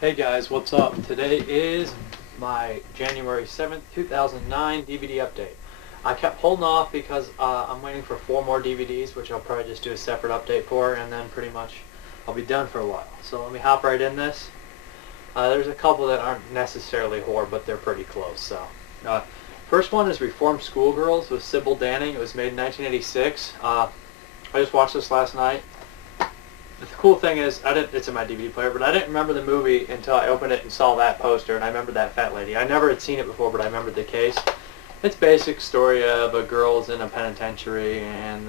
Hey guys, what's up? Today is my January 7th, 2009 DVD update. I kept holding off because I'm waiting for 4 more DVDs, which I'll probably just do a separate update for, and then pretty much I'll be done for a while. So let me hop right in this. There's a couple that aren't necessarily horror, but they're pretty close. So, first one is Reformed Schoolgirls with Sybil Danning. It was made in 1986. I just watched this last night. The cool thing is, it's in my DVD player, but I didn't remember the movie until I opened it and saw that poster, and I remembered that fat lady. I never had seen it before, but I remembered the case. It's basic story of a girl's in a penitentiary, and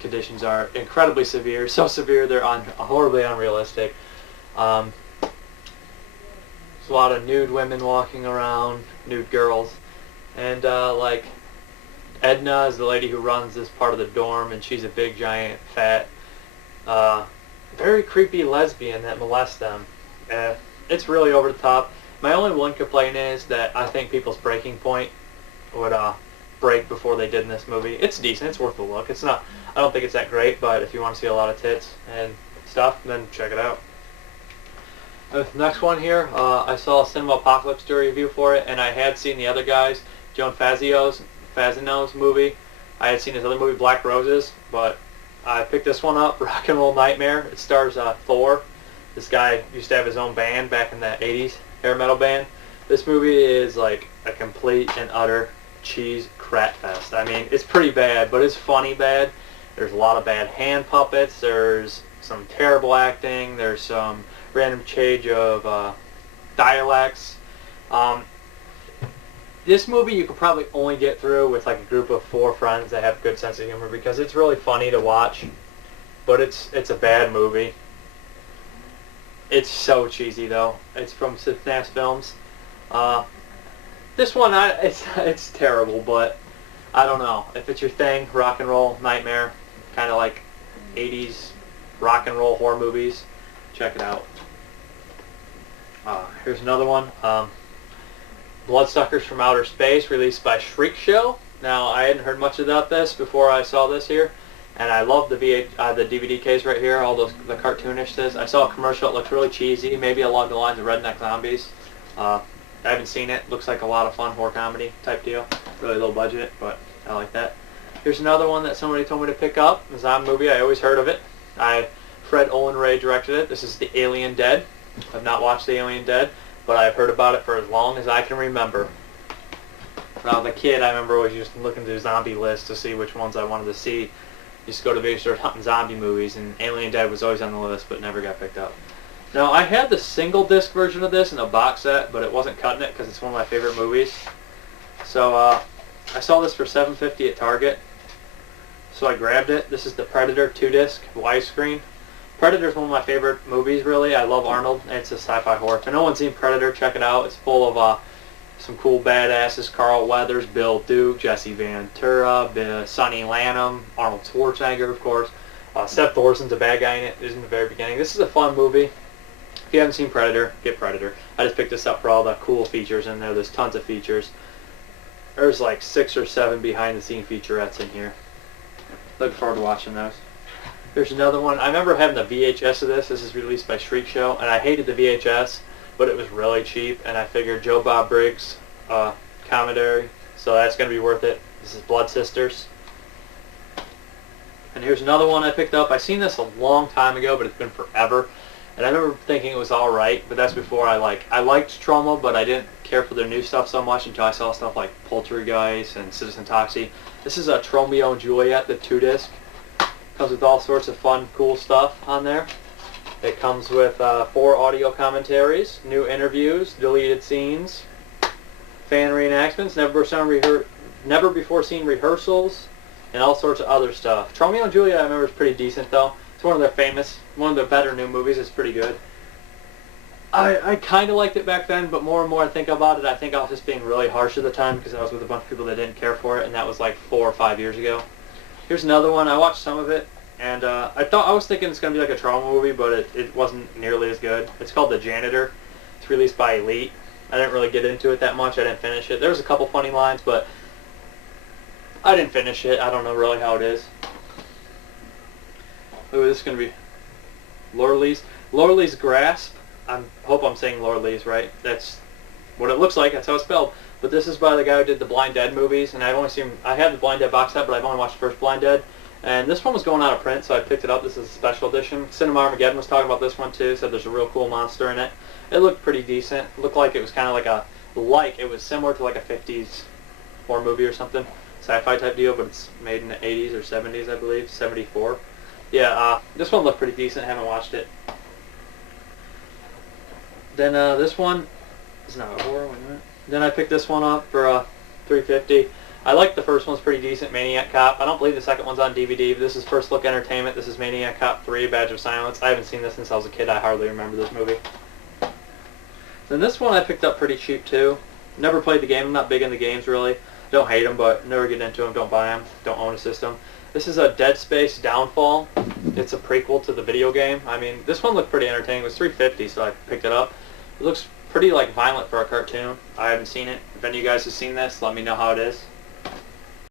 conditions are incredibly severe. So severe, they're horribly unrealistic. There's a lot of nude women walking around, nude girls, and like Edna is the lady who runs this part of the dorm, and she's a big, giant, fat, very creepy lesbian that molests them. It's really over the top. My only one complaint is that I think people's breaking point would break before they did in this movie. It's decent. It's worth a look. It's not. I don't think it's that great, but if you want to see a lot of tits and stuff, then check it out. Next one here, I saw a Cinema Apocalypse review for it, and I had seen the other guys, Joan Fazino's movie. I had seen his other movie, Black Roses, but I picked this one up, Rock and Roll Nightmare. It stars Thor. This guy used to have his own band back in the 80s, hair metal band. This movie is like a complete and utter cheese crap fest. I mean, it's pretty bad, but it's funny bad. There's a lot of bad hand puppets. There's some terrible acting. There's some random change of dialects. This movie you could probably only get through with like a group of 4 friends that have a good sense of humor, because it's really funny to watch, but it's a bad movie. It's so cheesy though. It's from Synapse Films. This one, it's terrible, but I don't know. If it's your thing, Rock and Roll Nightmare, kind of like 80s rock and roll horror movies, check it out. Here's another one. Bloodsuckers from Outer Space, released by Shriek Show. Now, I hadn't heard much about this before I saw this here, and I love the DVD case right here, all the cartoonishness. I saw a commercial. It looks really cheesy, maybe along the lines of Redneck Zombies. I haven't seen it. Looks like a lot of fun horror comedy type deal. Really low budget, but I like that. Here's another one that somebody told me to pick up. A zombie movie. I always heard of it. Fred Olen Ray directed it. This is The Alien Dead. I've not watched The Alien Dead, but I've heard about it for as long as I can remember. When I was a kid, I remember always just looking through zombie lists to see which ones I wanted to see. Just go to video stores hunting zombie movies, and Alien Dead was always on the list, but never got picked up. Now, I had the single disc version of this in a box set, but it wasn't cutting it because it's one of my favorite movies. So I saw this for $7.50 at Target, so I grabbed it. This is the Predator 2-disc widescreen. Predator is one of my favorite movies, really. I love Arnold, and it's a sci-fi horror. If no one's seen Predator, check it out. It's full of some cool badasses: Carl Weathers, Bill Duke, Jesse Ventura, Sonny Lanham, Arnold Schwarzenegger, of course. Seth Thorsen's a bad guy in it. It is in the very beginning. This is a fun movie. If you haven't seen Predator, get Predator. I just picked this up for all the cool features in there. There's tons of features. There's like 6 or 7 behind-the-scenes featurettes in here. Looking forward to watching those. Here's another one. I remember having the VHS of this. This is released by Shriek Show, and I hated the VHS, but it was really cheap, and I figured Joe Bob Briggs commentary, so that's going to be worth it. This is Blood Sisters. And here's another one I picked up. I seen this a long time ago, but it's been forever, and I remember thinking it was alright, but that's before I liked Troma, but I didn't care for their new stuff so much until I saw stuff like Poltergeist and Citizen Toxie. This is a Tromeo and Juliet, the 2-disc. Comes with all sorts of fun, cool stuff on there. It comes with 4 audio commentaries, new interviews, deleted scenes, fan reenactments, never before seen rehearsals, and all sorts of other stuff. Romeo and Juliet, I remember, is pretty decent though. It's one of their better new movies. It's pretty good. I kind of liked it back then, but more and more I think about it, I think I was just being really harsh at the time because I was with a bunch of people that didn't care for it, and that was like 4 or 5 years ago. Here's another one. I watched some of it, and I was thinking it's going to be like a trauma movie, but it wasn't nearly as good. It's called The Janitor. It's released by Elite. I didn't really get into it that much. I didn't finish it. There was a couple funny lines, but I didn't finish it. I don't know really how it is. Ooh, this is going to be Loreley's Grasp. I hope I'm saying Lord Lee's right. That's what it looks like. That's how it's spelled. But this is by the guy who did the Blind Dead movies, and I have the Blind Dead box set, but I've only watched the first Blind Dead. And this one was going out of print, so I picked it up. This is a special edition. Cinema Armageddon was talking about this one too, said there's a real cool monster in it. It looked pretty decent. It looked like it was kind of it was similar to like a 50s horror movie or something, sci-fi type deal, but it's made in the 80s or 70s, I believe, 74. Yeah, this one looked pretty decent. I haven't watched it. Then this one is not a horror. Wait a minute. Then I picked this one up for $3.50. I like the first one's pretty decent, Maniac Cop. I don't believe the second one's on DVD, but this is First Look Entertainment. This is Maniac Cop 3, Badge of Silence. I haven't seen this since I was a kid. I hardly remember this movie. Then this one I picked up pretty cheap too. Never played the game. I'm not big into games really. Don't hate them, but never get into them. Don't buy them. Don't own a system. This is a Dead Space Downfall. It's a prequel to the video game. I mean, this one looked pretty entertaining. It was $3.50, so I picked it up. It looks pretty violent for a cartoon. I haven't seen it. If any of you guys have seen this, let me know how it is.